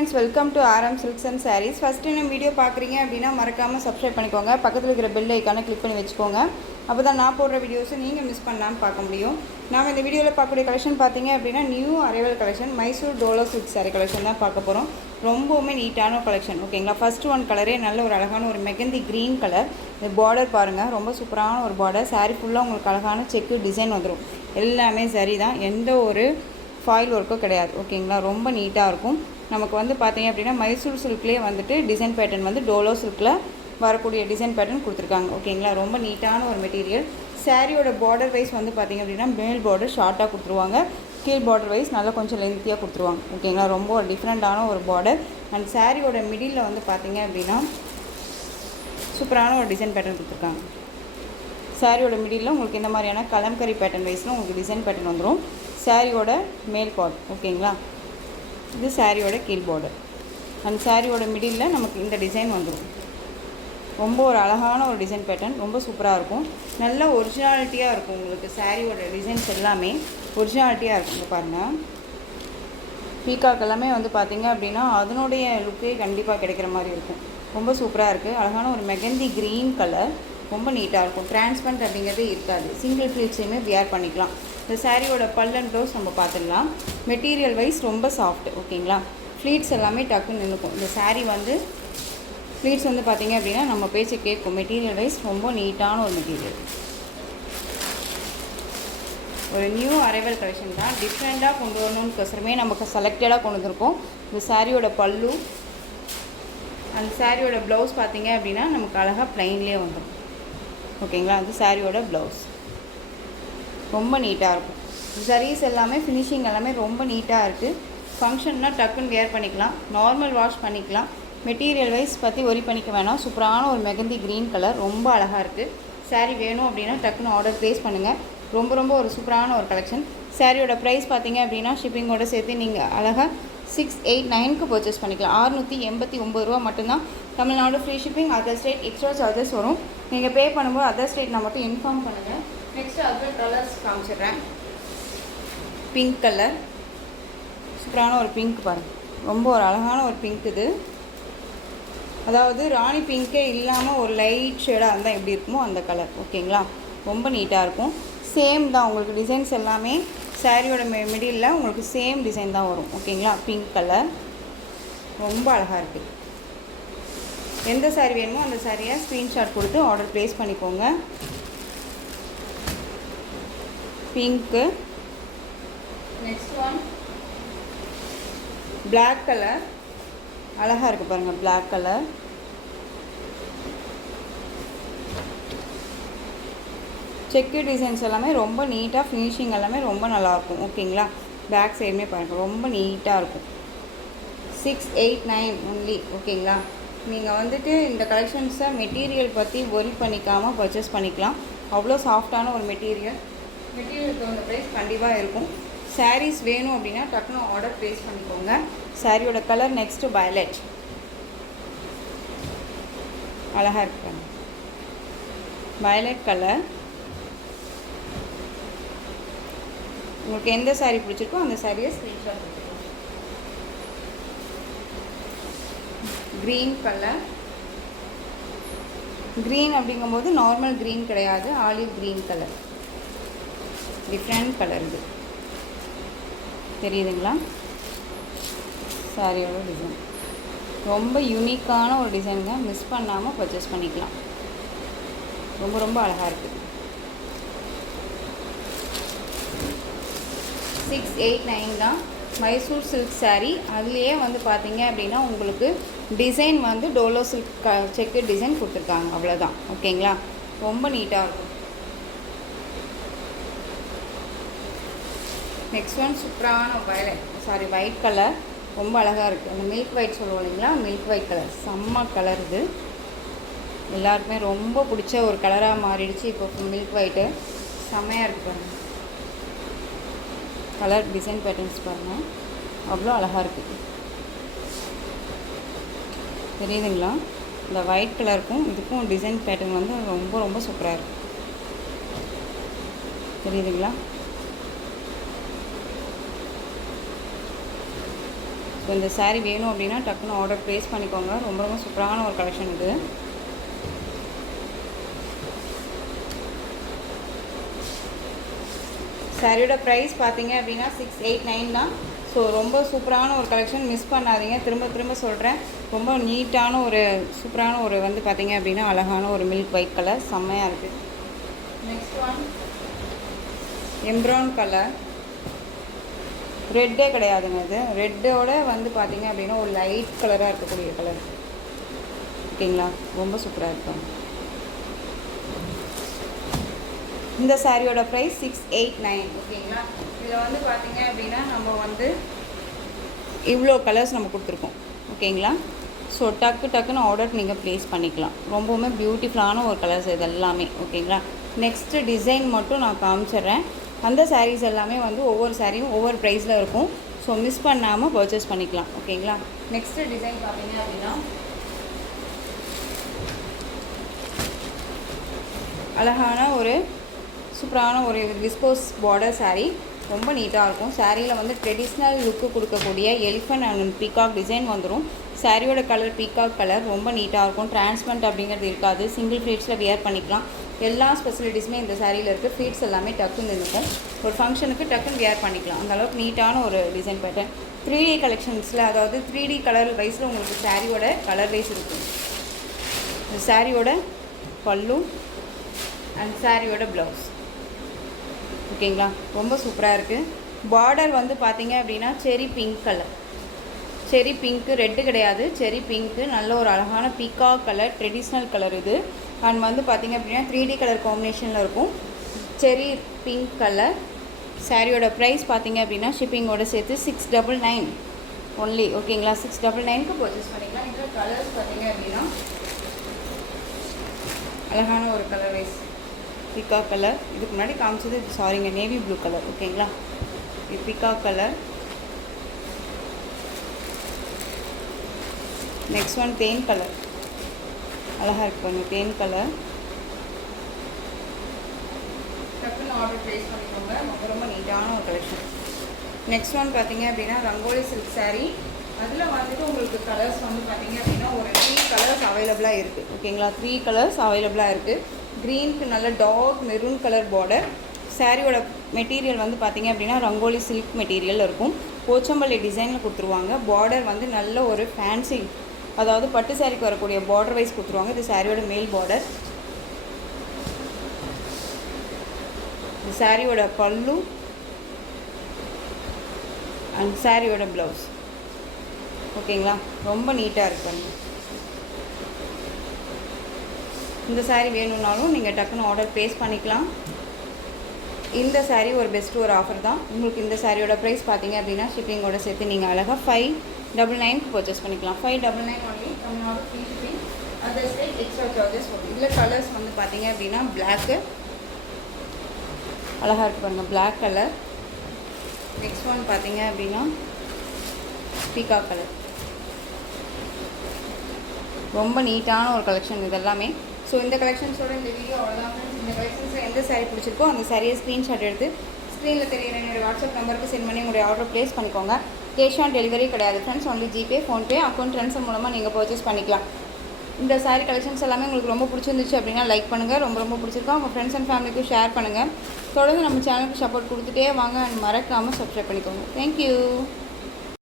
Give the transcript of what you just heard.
friends, welcome to RM Silks and Sarees. First time video பார்க்குறீங்க அப்படின்னா மறக்காமல் subscribe பண்ணிக்கோங்க. பக்கத்தில் இருக்கிற பெல் ஐக்கானை கிளிக் பண்ணி வச்சுக்கோங்க. அப்போ தான் நான் போடுற வீடியோஸை நீங்கள் மிஸ் பண்ணாமல் பார்க்க முடியும். நாம் இந்த வீடியோவில் பார்க்கக்கூடிய கலெக்ஷன் பார்த்தீங்க அப்படின்னா new arrival collection Mysore Dolo silk sari collection தான் பார்க்க போகிறோம். ரொம்பவுமே நீட்டான கலெக்ஷன். ஓகேங்களா, ஃபஸ்ட்டு ஒன் கலரே நல்ல ஒரு அழகான ஒரு மெகந்தி க்ரீன் கலர். இந்த பார்டர் பாருங்கள், ரொம்ப சூப்பரான ஒரு பார்டர். சாரீ ஃபுல்லாக உங்களுக்கு அழகான செக்கு டிசைன் வந்துடும். எல்லாமே சரி தான், எந்த ஒரு ஃபாயில் ஒர்க்கும் கிடையாது. ஓகேங்களா, ரொம்ப நீட்டாக இருக்கும். நமக்கு வந்து பார்த்தீங்க அப்படின்னா மைசூர் சில்க்லேயே வந்துட்டு டிசைன் பேட்டர்ன் வந்து டோலோ சில்கில் வரக்கூடிய டிசைன் பேட்டர்ன் கொடுத்துருக்காங்க. ஓகேங்களா, ரொம்ப நீட்டான ஒரு மெட்டீரியல். சாரியோட பார்டர் வைஸ் வந்து பார்த்திங்க அப்படின்னா மேல் பார்டர் ஷார்ட்டாக கொடுத்துருவாங்க, கீழ் பார்டர் வைஸ் நல்லா கொஞ்சம் லென்த்தியாக கொடுத்துருவாங்க. ஓகேங்களா, ரொம்ப ஒரு டிஃப்ரெண்ட்டான ஒரு பார்டர். அண்ட் சாரியோட மிடில் வந்து பார்த்திங்க அப்படின்னா சூப்பரான ஒரு டிசைன் பேட்டர்ன் கொடுத்துருக்காங்க. சாரியோட மிடில் உங்களுக்கு இந்த மாதிரியான கலம்கரி பேட்டர்ன் வைஸில் உங்களுக்கு டிசைன் பேட்டர்ன் வந்துடும். சாரியோட மேல் பார்ட். ஓகேங்களா, இது சாரியோட கீழ் பார்டர். அண்ட் சாரியோட மிடில் நமக்கு இந்த டிசைன் வந்துடும். ரொம்ப ஒரு அழகான ஒரு டிசைன் பேட்டர்ன், ரொம்ப சூப்பராக இருக்கும். நல்ல ஒரிஜினாலிட்டியாக இருக்கும். உங்களுக்கு சாரியோட டிசைன்ஸ் எல்லாமே ஒரிஜினாலிட்டியாக இருக்கும். இங்கே பாருங்கள், பீகாக் எல்லாமே வந்து பார்த்திங்க அப்படின்னா அதனுடைய லுக்கே கண்டிப்பாக கிடைக்கிற மாதிரி இருக்கும். ரொம்ப சூப்பராக இருக்குது. அழகான ஒரு மெகந்தி க்ரீன் கலர், ரொம்ப நீட்டாக இருக்கும். டிரான்ஸ்பரண்ட் அப்படிங்கிறதே இருக்காது. சிங்கிள் ஃப்ளீட்ஸையுமே வியர் பண்ணிக்கலாம். இந்த சாரியோட பல் அண்ட் ப்ளவுஸ் நம்ம பார்த்துடலாம். மெட்டீரியல் வைஸ் ரொம்ப சாஃப்ட். ஓகேங்களா, ஃப்ளீட்ஸ் எல்லாமே டக்குன்னு நின்றுக்கும். இந்த சாரீ வந்து ஃப்ளீட்ஸ் வந்து பார்த்திங்க அப்படின்னா நம்ம பேச்சு கேட்கும். மெட்டீரியல் வைஸ் ரொம்ப நீட்டான ஒரு மெட்டீரியல். ஒரு நியூ அரைவல் கலெக்ஷன் தான், டிஃப்ரெண்ட்டாக கொண்டு வரணும்னுக்கோசரமே நமக்கு செலக்டடாக கொண்டு வந்திருக்கோம். இந்த சாரியோட பல்லு அந்த சாரியோட ப்ளவுஸ் பார்த்திங்க அப்படின்னா நமக்கு அழகாக ப்ளைன்லேயே வந்துடும். ஓகேங்களா, அது சாரியோட ப்ளவுஸ் ரொம்ப நீட்டாக இருக்கும். சரீஸ் எல்லாமே ஃபினிஷிங் எல்லாமே ரொம்ப நீட்டாக இருக்குது. ஃபங்க்ஷன்னா டக்குன்னு வேர் பண்ணிக்கலாம், நார்மல் வாஷ் பண்ணிக்கலாம். மெட்டீரியல் வைஸ் பற்றி ஒரி பண்ணிக்க வேணாம். சூப்பரான ஒரு மெகந்தி க்ரீன் கலர், ரொம்ப அழகாக இருக்குது. சாரீ வேணும் அப்படின்னா டக்குன்னு ஆர்டர் ப்ளேஸ் பண்ணுங்கள். ரொம்ப ரொம்ப ஒரு சூப்பரான ஒரு கலெக்ஷன். சாரியோட ப்ரைஸ் பார்த்திங்க அப்படின்னா ஷிப்பிங்கோட சேர்த்து நீங்கள் அழகாக 689க்கு பர்ச்சேஸ் பண்ணிக்கலாம். 689 ரூபா மட்டும்தான். Tamil Nadu free shipping. Other state extra charges வரும். நீங்கள் பே பண்ணும்போது அதர் ஸ்டேட் நான் மட்டும் இன்ஃபார்ம் பண்ணுங்கள். நெக்ஸ்ட்டு அதர் கலர்ஸ் காமிச்சிடுறேன். பிங்க் கலர், சூப்பரான ஒரு பிங்க் பாருங்கள், ரொம்ப ஒரு அழகான ஒரு பிங்க். இது அதாவது ராணி பிங்க்கே இல்லாமல் ஒரு லைட் ஷேடாக இருந்தால் எப்படி இருக்குமோ அந்த கலர். ஓகேங்களா, ரொம்ப நீட்டாக இருக்கும். சேம் தான் உங்களுக்கு டிசைன்ஸ் எல்லாமே சாரியோட மிடில் உங்களுக்கு சேம் டிசைன் தான் வரும். ஓகேங்களா, பிங்க் கலர் ரொம்ப அழகாக இருக்குது. எந்த சாரீ வேணுமோ அந்த சாரியை ஸ்க்ரீன்ஷாட் கொடுத்து ஆர்டர் ப்ளேஸ் பண்ணிக்கோங்க. Pink. Next one black colour, அழகாக இருக்குது பாருங்கள். பிளாக் கலர், செக்கு டிசைன்ஸ் எல்லாமே ரொம்ப நீட்டாக, ஃபினிஷிங் எல்லாமே ரொம்ப நல்லாயிருக்கும். ஓகேங்களா, பேக் சைடுமே பாருங்கள், ரொம்ப நீட்டாக இருக்கும். 689 ஒன்லி. ஓகேங்களா, நீங்கள் வந்துட்டு இந்த கலெக்ஷன்ஸை மெட்டீரியல் பற்றி ஒரி பண்ணிக்காமல் பர்ச்சேஸ் பண்ணிக்கலாம். அவ்வளோ சாஃப்டான ஒரு மெட்டீரியல். மெட்டீரியலுக்கு அந்த ப்ரைஸ் கண்டிப்பாக இருக்கும். சாரீஸ் வேணும் அப்படின்னா டக்குன்னு ஆர்டர் ப்ளேஸ் பண்ணிக்கோங்க. சாரியோட கலர் நெக்ஸ்ட்டு வயலட், அழகாக இருக்காங்க. வயலட் கலர், உங்களுக்கு எந்த சாரீ பிடிச்சிருக்கோ அந்த சாரியை ஸ்க்ரீன்ஷாட் எடுத்துக்கோங்க. க்ரீன் கலர், க்ரீன் அப்படிங்கும்போது நார்மல் க்ரீன் கிடையாது, olive green colour, different colour. இது தெரியுதுங்களா, சாரியோட டிசைன் ரொம்ப யூனிக்கான ஒரு டிசைனுங்க. மிஸ் பண்ணாமல் பர்ச்சேஸ் பண்ணிக்கலாம். ரொம்ப ரொம்ப அழகாக இருக்குது. 689 தான். மைசூர் சில்க் சாரீ. அதுலேயே வந்து பார்த்தீங்க அப்படின்னா உங்களுக்கு டிசைன் வந்து டோலோ சில்க் செக்கு டிசைன் கொடுத்துருக்காங்க, அவ்வளோதான். ஓகேங்களா, ரொம்ப நீட்டாக இருக்கும். நெக்ஸ்ட் ஒன் சூப்பரான ஒயிட் கலர், ரொம்ப அழகாக இருக்குது. அந்த மில்க் ஒயிட் சொல்லுவோம் இல்லைங்களா, மில்க் ஒயிட் கலர், செம்ம கலர். இது எல்லாருக்குமே ரொம்ப பிடிச்ச ஒரு கலராக மாறிடுச்சு இப்போ. மில்க் ஒயிட்டு செம்மையாக இருக்குது பாருங்கள். கலர் டிசைன் பேட்டர்ன்ஸ் பாருங்கள், அவ்வளோ அழகாக இருக்குது. தெரியுதுங்களா, இந்த ஒயிட் கலருக்கும் இதுக்கும் டிசைன் பேட்டர்ன் வந்து ரொம்ப ரொம்ப சூப்பராக இருக்குது. தெரியுதுங்களா, ஸோ இந்த saree வேணும் அப்படின்னா டக்குன்னு ஆர்டர் ப்ளேஸ் பண்ணிக்கோங்க. ரொம்ப ரொம்ப சூப்பரான ஒரு கலெக்ஷன் இது. சாரியோட ப்ரைஸ் பார்த்தீங்க அப்படின்னா 689 தான். ஸோ ரொம்ப சூப்பரான ஒரு கலெக்ஷன், மிஸ் பண்ணாதீங்க. திரும்ப திரும்ப சொல்கிறேன், ரொம்ப நீட்டான ஒரு சூப்பரான ஒரு வந்து பார்த்தீங்க அப்படின்னா அழகான ஒரு மில்க் ஒயிட் கலர் செம்மையாக இருக்குது. நெக்ஸ்ட் ஒன் எம்ப்ரான் கலர், ரெட்டே கிடையாதுங்க. இது ரெட்டோட வந்து பார்த்தீங்க அப்படின்னா ஒரு லைட் கலராக இருக்கக்கூடிய கலர். ஓகேங்களா, ரொம்ப சூப்பராக இருக்கும். இந்த சாரியோட ப்ரைஸ் 689. ஓகேங்களா, இதில் வந்து பார்த்தீங்க அப்படின்னா நம்ம வந்து இவ்வளோ கலர்ஸ் நம்ம கொடுத்துருக்கோம். ஓகேங்களா, ஸோ டக்குன்னு ஆர்டர் நீங்கள் ப்ளேஸ் பண்ணிக்கலாம். ரொம்பவுமே பியூட்டிஃபுல்லான ஒரு கலர்ஸ் இது எல்லாமே. ஓகேங்களா, நெக்ஸ்ட்டு டிசைன் மட்டும் நான் காமிச்சிட்றேன். அந்த சாரீஸ் எல்லாமே வந்து ஒவ்வொரு சாரியும் ஒவ்வொரு ப்ரைஸில் இருக்கும். ஸோ மிஸ் பண்ணாமல் பர்ச்சேஸ் பண்ணிக்கலாம். ஓகேங்களா, நெக்ஸ்ட்டு டிசைன் பார்த்தீங்க அப்படின்னா அழகான ஒரு சூப்பரான ஒரு விஸ்கோஸ் பார்டர் சாரீ, ரொம்ப நீட்டாக இருக்கும். சாரியில் வந்து ட்ரெடிஷ்னல் லுக்கு கொடுக்கக்கூடிய எலிஃபண்ட் அண்ட் பீகாக் டிசைன் வந்துடும். சாரியோட கலர் பீகாக் கலர், ரொம்ப நீட்டாக இருக்கும். டிரான்ஸ்பரண்ட் அப்படிங்கிறது இருக்காது. சிங்கிள் ஃப்ளீட்ஸில் வியர் பண்ணிக்கலாம். எல்லா ஸ்பெசிலிட்டிஸுமே இந்த சாரியில் இருக்குது. ஃப்ளீட்ஸ் எல்லாமே டக்குன்னு இருக்கும். ஒரு ஃபங்க்ஷனுக்கு டக்குன்னு வியர் பண்ணிக்கலாம். அந்தளவுக்கு நீட்டான ஒரு டிசைன் பேட்டர்ன். 3D கலெக்ஷன்ஸில், அதாவது 3D கலர் வைஸில் உங்களுக்கு சாரியோட கலர் வைஸ் இருக்கும். இந்த சாரியோட பல்லு அண்ட் சாரியோட ப்ளவுஸ். ஓகேங்களா, ரொம்ப சூப்பராக இருக்குது. பார்டர் வந்து பார்த்தீங்க அப்படின்னா செரி பிங்க் கலர், செரி பிங்க்கு, ரெட்டு கிடையாது, செரி பிங்க்கு, நல்ல ஒரு அழகான பீகாக் கலர், ட்ரெடிஷ்னல் கலர் இது. அண்ட் வந்து பார்த்தீங்க அப்படின்னா 3D கலர் காம்பினேஷனில் இருக்கும். செரி பிங்க் கலர். சாரியோட ப்ரைஸ் பார்த்தீங்க அப்படின்னா ஷிப்பிங்கோட சேர்த்து 699 ஒன்லி. ஓகேங்களா, 699க்கு பர்ச்சேஸ் பண்ணிக்கலாம். இதில் கலர்ஸ் பார்த்தீங்க அப்படின்னா அழகான ஒரு கலர் வைஸ் பீகாக் கலர். இதுக்கு முன்னாடி காமிச்சது சாரிங்க நேவி ப்ளூ கலர். ஓகேங்களா, இது பீகாக் கலர். நெக்ஸ்ட் ஒன் தேன் கலர், அழகாக இருக்கு பாருங்க, தேன் கலர். டக்குன்னு ஆர்டர் ப்ளேஸ் பண்ணிக்கோங்க. ரொம்ப ரொம்ப நீட்டான ஒரு கலெக்ஷன். நெக்ஸ்ட் ஒன் பார்த்தீங்க அப்படின்னா ரங்கோலி சில்க் சாரீ. அதில் வந்துட்டு உங்களுக்கு கலர்ஸ் வந்து பார்த்தீங்க அப்படின்னா ஒரு 3 கலர்ஸ் அவைலபிளாக இருக்குது. ஓகேங்களா, 3 கலர்ஸ் அவைலபிளாக இருக்குது. க்ரீனுக்கு நல்ல டார்க் மெரூன் கலர் பார்டர். சாரியோட மெட்டீரியல் வந்து பார்த்திங்க அப்படின்னா ரங்கோலி சில்க் மெட்டீரியல் இருக்கும். போச்சம்பள்ளி டிசைனில் கொடுத்துருவாங்க. பார்டர் வந்து நல்ல ஒரு ஃபேன்சி, அதாவது பட்டு சாரிக்கு வரக்கூடிய பார்டர் வைஸ் கொடுத்துருவாங்க. இது சாரியோட மேல் பார்டர். இது சாரியோட பல்லு அண்ட் சாரியோட ப்ளவுஸ். ஓகேங்களா, ரொம்ப நீட்டாக இருக்கு. இந்த சாரீ வேணும்னாலும் நீங்கள் டக்குன்னு ஆர்டர் ப்ளேஸ் பண்ணிக்கலாம். இந்த சாரீ ஒரு பெஸ்ட்டு ஒரு ஆஃபர் தான். உங்களுக்கு இந்த சாரியோட ப்ரைஸ் பார்த்தீங்க அப்படின்னா ஷிப்பிங்கோட சேர்த்து நீங்கள் அழகாக 599க்கு பர்ச்சேஸ் பண்ணிக்கலாம். 599 only. Tamil Nadu free shipping, other state extra charges வரும். இதில் கலர்ஸ் வந்து பார்த்தீங்க அப்படின்னா பிளாக்கு, அழகாக இருக்குது பாருங்கள், பிளாக் கலர். நெக்ஸ்ட் ஒன் பார்த்தீங்க அப்படின்னா பீகாக் கலர். ரொம்ப நீட்டான ஒரு கலெக்ஷன் இது எல்லாமே. ஸோ இந்த கலெக்ஷன்ஸோட இந்த வீடியோ அவ்வளோதான் ஃப்ரெண்ட்ஸ். இந்த கலெக்ஷன்ஸில் எந்த சாரீ பிடிச்சிருக்கோ அந்த சாரியை ஸ்க்ரீன்ஷாட் எடுத்து ஸ்க்ரீனில் தெரியுற என்னுடைய வாட்ஸ்அப் நம்பருக்கு சென்ட் பண்ணி உங்களுடைய ஆர்டர் ப்ளேஸ் பண்ணிக்கோங்க. கேஷ் ஆன் டெலிவரி கிடையாது friends, only GPay, PhonePe, account transfer மூலமாக நீங்கள் பர்ச்சேஸ் பண்ணிக்கலாம். இந்த சாரீ கலெக்ஷன்ஸ் எல்லாமே உங்களுக்கு ரொம்ப பிடிச்சிருந்துச்சு அப்படின்னா லைக் பண்ணுங்கள். ரொம்ப ரொம்ப பிடிச்சிருக்கோம் உங்கள் ஃப்ரெண்ட்ஸ் அண்ட் ஃபேமிலிக்கும் ஷேர் பண்ணுங்கள். தொடர்ந்து நம்ம சேனலுக்கு சப்போர்ட் கொடுத்துட்டே வாங்க. அண்ட் மறக்காமல் சப்ஸ்கிரைப் பண்ணிக்கோங்க. தேங்க்யூ.